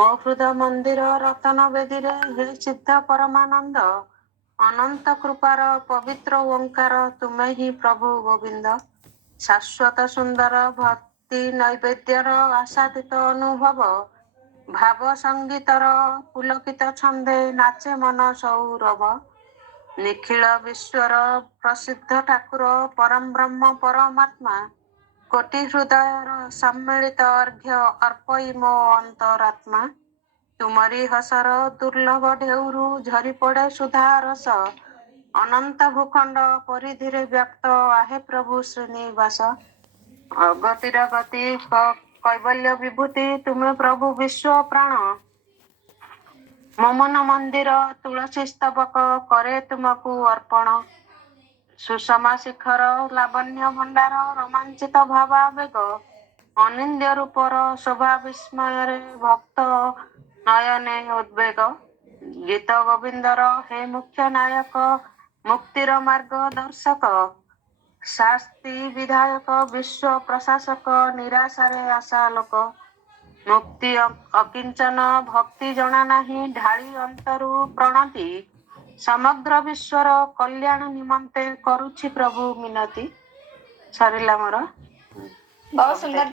ମୋ ହୃଦ ମନ୍ଦିର ରତନ ବେଦୀରେ ହେ ସିଦ୍ଧ ପରମାନନ୍ଦ, ଅନନ୍ତ କୃପାର ପବିତ୍ର ଓଙ୍କାର ତୁମେ ହିଁ ପ୍ରଭୁ ଗୋବିନ୍ଦ। ଶାଶ୍ୱତ ସୁନ୍ଦର ଭକ୍ତି ନୈବେଦ୍ୟର ଆଶାତୀତ ଅନୁଭବ, ଭାବ ସଙ୍ଗୀତର ପୁଲକିତ ଛନ୍ଦେ ନାଚେ ମନ ସୌରଭ। ନିଖିଳ ବିଶ୍ୱର ପ୍ରସିଦ୍ଧ ଠାକୁର ପରମ ବ୍ରହ୍ମ ପରମାତ୍ମା, କୋଟି ହୃଦୟର ସମ୍ମିଳିତ ଅର୍ଘ୍ୟ ଅର୍ପଇ ମୋ ଅନ୍ତରାତ୍ମା। ତୁମରି ହସର ଦୁର୍ଲଭ ଢେଉରୁ ଝରି ପଡ଼େ ସୁଧା ରସ, ଅନନ୍ତ ଭୂଖଣ୍ଡ ପରିଧିରେ ବ୍ୟକ୍ତ ଆହେ ପ୍ରଭୁ ଶ୍ରୀନିବାସ। ଅଗତିର ଗତି କୈବଲ୍ୟ ବିଭୂତି ତୁମେ ପ୍ରଭୁ ବିଶ୍ୱ ପ୍ରାଣ, ମୋ ମନ ମନ୍ଦିର ତୁଳସୀ ସ୍ତବକ କରେ ତୁମକୁ ଅର୍ପଣ। ସୁଷମା ଶିଖର ଲାବଣ୍ୟ ଭଣ୍ଡାର ରୋମାଞ୍ଚିତ ଭାବାବେଗ, ଅନିନ୍ଦ୍ୟ ରୂପର ଶୋଭା ବିସ୍ମୟରେ ଭକ୍ତ ନୟନେ ଉଦ୍ବେଗ। ଗୀତ ଗୋବିନ୍ଦର ହେ ମୁଖ୍ୟ ନାୟକ, ମୁକ୍ତିର ମାର୍ଗ ଦର୍ଶକ, ଶାସ୍ତି ବିଧାୟକ ବିଶ୍ୱ ପ୍ରଶାସକ ନିରାଶାରେ ଆଶାଲୋକ। ମୁକ୍ତି ଅକିଞ୍ଚନ ଭକ୍ତି ଜଣା ନାହିଁ ଢାଳି ଅନ୍ତରୁ ପ୍ରଣତି, ସମଗ୍ର ବିଶ୍ୱର କଲ୍ୟାଣ ନିମନ୍ତେ କରୁଛି ପ୍ରଭୁ ମିନତି। ସରିଲା ମୋର। ବହୁତ ସୁନ୍ଦର।